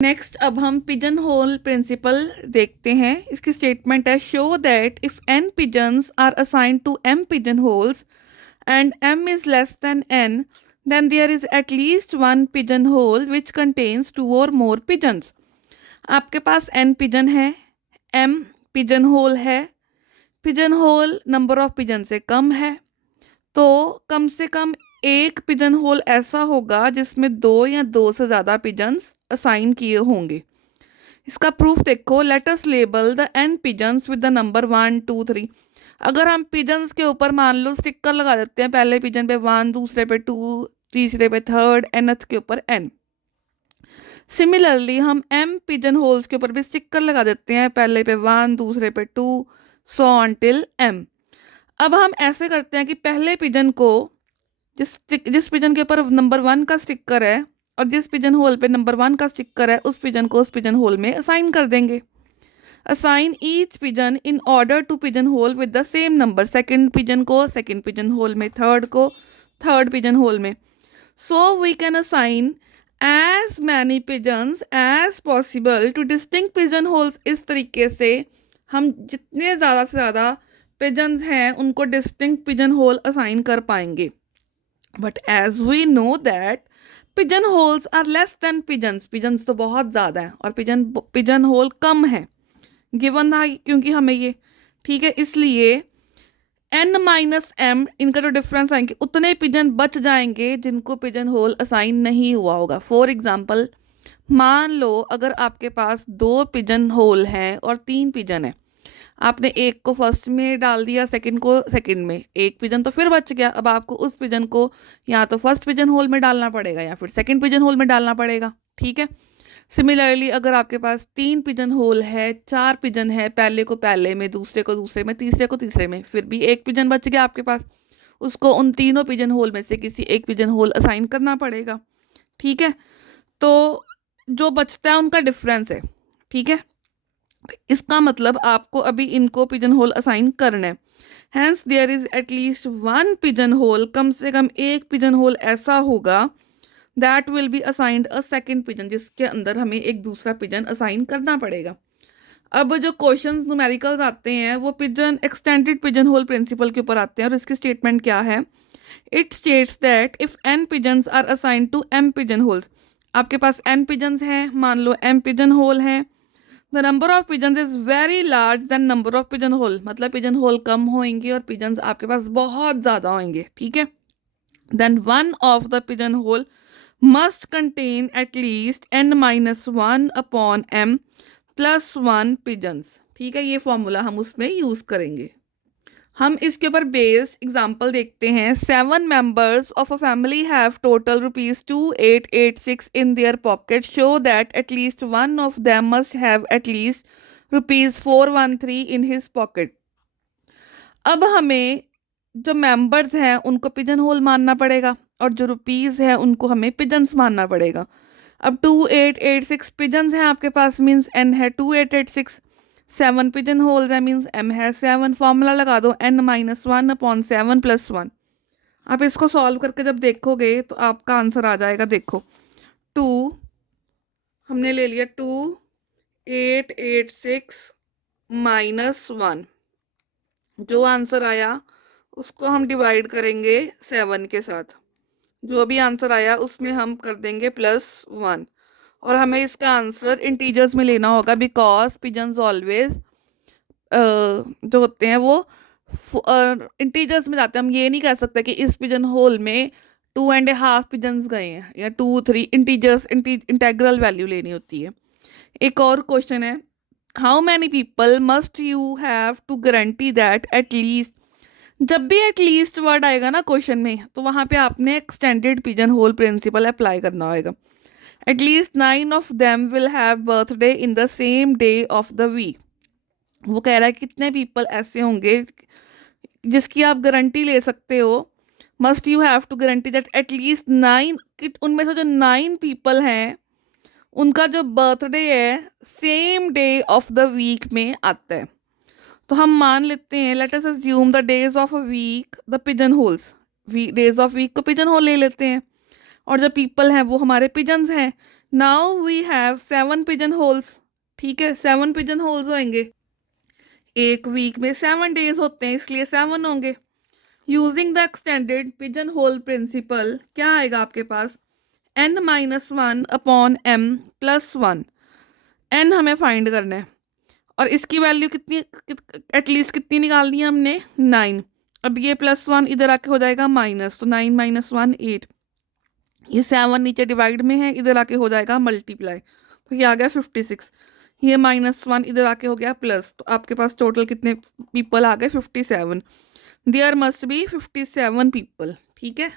Next अब हम pigeon hole principal देखते हैं। इसकी स्टेटमेंट है, show that if n pigeons are assigned to m pigeon holes and m is less than n, then there is at least one pigeon hole which contains two or more pigeons. आपके पास n pigeon है, m pigeon hole है, pigeon hole number of pigeon से कम है, तो कम से कम एक पिजन होल ऐसा होगा जिसमें दो या दो से ज़्यादा पिजन्स असाइन किए होंगे। इसका प्रूफ देखो, let us label the n pigeons with the number 1 2 3। अगर हम पिजन्स के ऊपर मान लो स्टिकर लगा देते हैं, पहले पिजन पे 1, दूसरे पे 2, तीसरे पे 3, nth के ऊपर n। सिमिलरली हम m पिजन होल्स के ऊपर भी स्टिकर लगा देते हैं, पहले पे 1, दूसरे पे 2, सो until m। अब हम ऐसे करते हैं कि पहले पिजन को जिस पिजन के ऊपर नंबर 1 का स्टिकर है और जिस पिजन होल पे नंबर 1 का स्टिकर है, उस पिजन को उस पिजन होल में असाइन कर देंगे। Assign each pigeon in order to pigeon hole with the same number. Second pigeon को सेकंड पिजन होल में, थर्ड को थर्ड पिजन होल में। So we can assign as many pigeons as possible to distinct pigeon holes. इस तरीके से हम जितने ज़्यादा से ज़्यादा पिजन्स हैं उनको डिस्टिंक्ट पिजन होल असाइन कर पाएंगे। But as we know that pigeon holes are less than pigeons, pigeons तो बहुत ज़्यादा है और पिजन होल कम है गिवन था, क्योंकि हमें ये ठीक है, इसलिए n माइनस m इनका जो डिफरेंस आएंगे उतने पिजन बच जाएंगे जिनको पिजन होल असाइन नहीं हुआ होगा। फॉर एग्जाम्पल, मान लो अगर आपके पास 2 पिजन होल हैं और 3 पिजन है, आपने एक को फर्स्ट में डाल दिया, सेकंड को सेकंड में, एक पिजन तो फिर बच गया। अब आपको उस पिजन को या तो फर्स्ट पिजन होल में डालना पड़ेगा या फिर सेकंड पिजन होल में डालना पड़ेगा, ठीक है। सिमिलरली अगर आपके पास 3 पिजन होल है, 4 पिजन है, पहले को पहले में, दूसरे को दूसरे में, तीसरे को तीसरे में, फिर भी एक पिजन बच गया आपके पास, उसको उन तीनों पिजन होल में से किसी एक पिजन होल असाइन करना पड़ेगा, ठीक है। तो जो बचता है उनका डिफरेंस है, ठीक है। इसका मतलब आपको अभी इनको पिजन होल असाइन करना है। Hence there is at least one pigeon hole, कम से कम एक पिजन होल ऐसा होगा that will be assigned a second pigeon, जिसके अंदर हमें एक दूसरा पिजन असाइन करना पड़ेगा। अब जो क्वेश्चंस न्यूमेरिकल्स आते हैं वो pigeon extended pigeon hole principle के ऊपर आते हैं और इसकी स्टेटमेंट क्या है? It states that if n pigeons are assigned to m pigeon holes. आपके पास n पिजन्स हैं, मान लो m पिजन होल हैं, the number of pigeons is very large than number of pigeon hole, मतलब पिजन होल कम होंगे और पिजन्स आपके पास बहुत ज़्यादा होंगे, ठीक है। Then one of the pigeon hole must contain at least n minus 1 upon m plus 1 pigeons, ठीक है। ये फॉर्मूला हम उसमें यूज़ करेंगे। हम इसके ऊपर बेस्ड एग्जाम्पल देखते हैं। 7 members of a family have total rupees 2886 in their pocket. Show that at least one of them must have at least rupees 413 in his pocket. अब हमें जो मेंबर्स हैं उनको पिजन होल मानना पड़ेगा और जो रुपीज़ है उनको हमें पिजन्स मानना पड़ेगा। अब 2886 पिजन्स हैं आपके पास, मीन्स n है 2886, 7 पिजन होल्स है मीन्स m है 7। फॉर्मूला लगा दो n माइनस 1 अपॉन 7 प्लस 1। आप इसको सॉल्व करके जब देखोगे तो आपका आंसर आ जाएगा। देखो 2 हमने ले लिया 2886 माइनस 1, जो आंसर आया उसको हम डिवाइड करेंगे 7 के साथ, जो भी आंसर आया उसमें हम कर देंगे प्लस 1 और हमें इसका आंसर इंटीजर्स में लेना होगा बिकॉज पिजन्स ऑलवेज जो होते हैं वो इंटीजर्स में जाते हैं। हम ये नहीं कह सकते कि इस पिजन होल में 2.5 पिजन्स गए हैं या 2 3, इंटीजर्स इंटेग्रल वैल्यू लेनी होती है। एक और क्वेश्चन है, how many people must you have to guarantee that at least. जब भी एटलीस्ट वर्ड आएगा ना क्वेश्चन में तो वहाँ पे आपने extended pigeon hole principle apply करना होगा। At least 9 of them will have birthday in the same day of the week। वो कह रहा है कितने पीपल ऐसे होंगे जिसकी आप गारंटी ले सकते हो। Must you have to guarantee that at least 9, उनमें से जो 9 पीपल हैं उनका जो बर्थडे है same day of the week में आता है। तो हम मान लेते हैं, let us assume the days of a week the pigeon holes, days of week को पिजन होल ले लेते हैं और जो पीपल हैं वो हमारे पिजन्स हैं, now we have 7 pigeon holes, ठीक है, 7 पिजन होल्स होंगे, एक वीक में 7 डेज होते हैं इसलिए 7 होंगे। Using the extended pigeon hole principle क्या आएगा आपके पास, n-1 अपॉन m+1, n हमें फाइंड करना है और इसकी वैल्यू कितनी, एटलीस्ट कितनी निकालनी है हमने, 9। अब ये +1 इधर आके हो जाएगा माइनस, तो 9 - 1 8, ये 7 नीचे डिवाइड में है, इधर आके हो जाएगा मल्टीप्लाई, तो ये आ गया 56। ये -1 इधर आके हो गया प्लस, तो आपके पास टोटल कितने पीपल आ गए, 57। देयर मस्ट बी 57 पीपल, ठीक है।